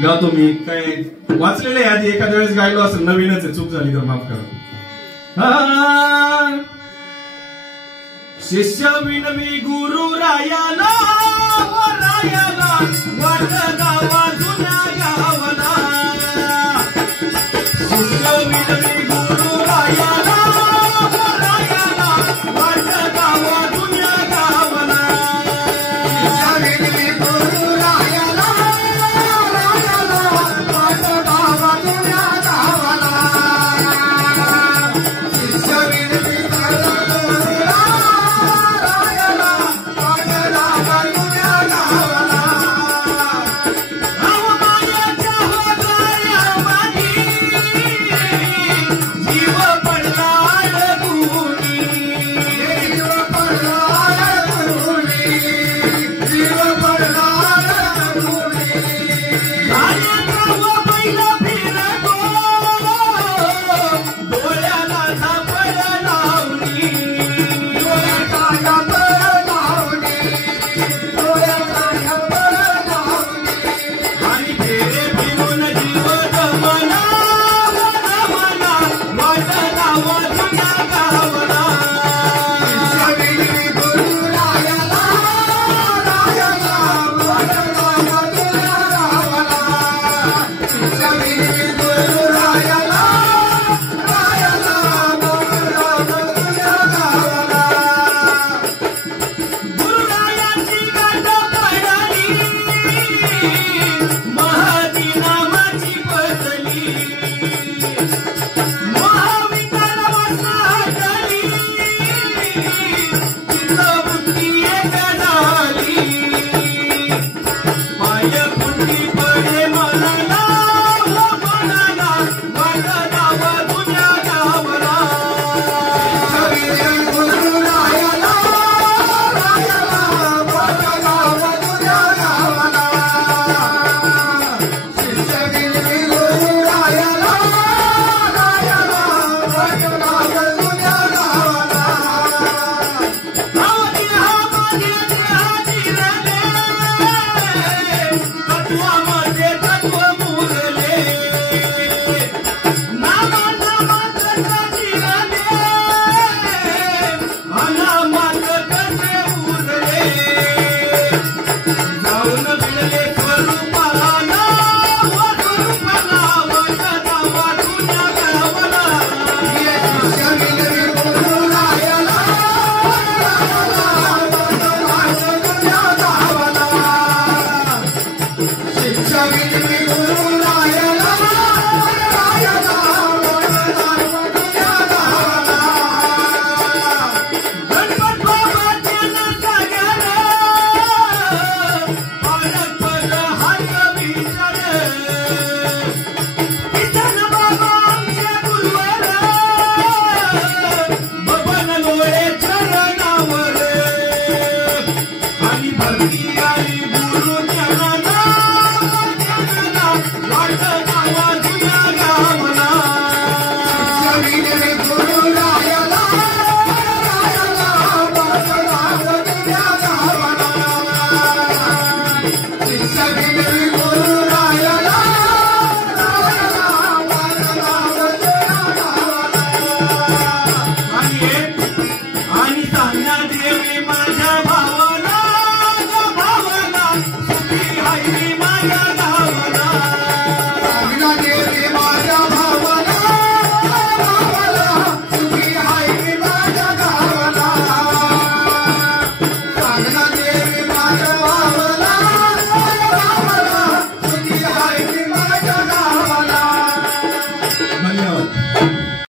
गातो मी काय वाचलेलं आहे आधी एखाद्या वेळेस गायलो असेल नवीनच आहे चूक झाली तर माफ करा. शिष्य विनवी गुरु रायाला रायाला वाट गावा जुन्या गावाला शिष्य विनवी गुरु रायाला रायाला वाट गावा जुन्या गावाला शिष्य विनवी गुरु रायाला रायाला वाट गावा जुन्या गावाला शिष्य विनवी Sabi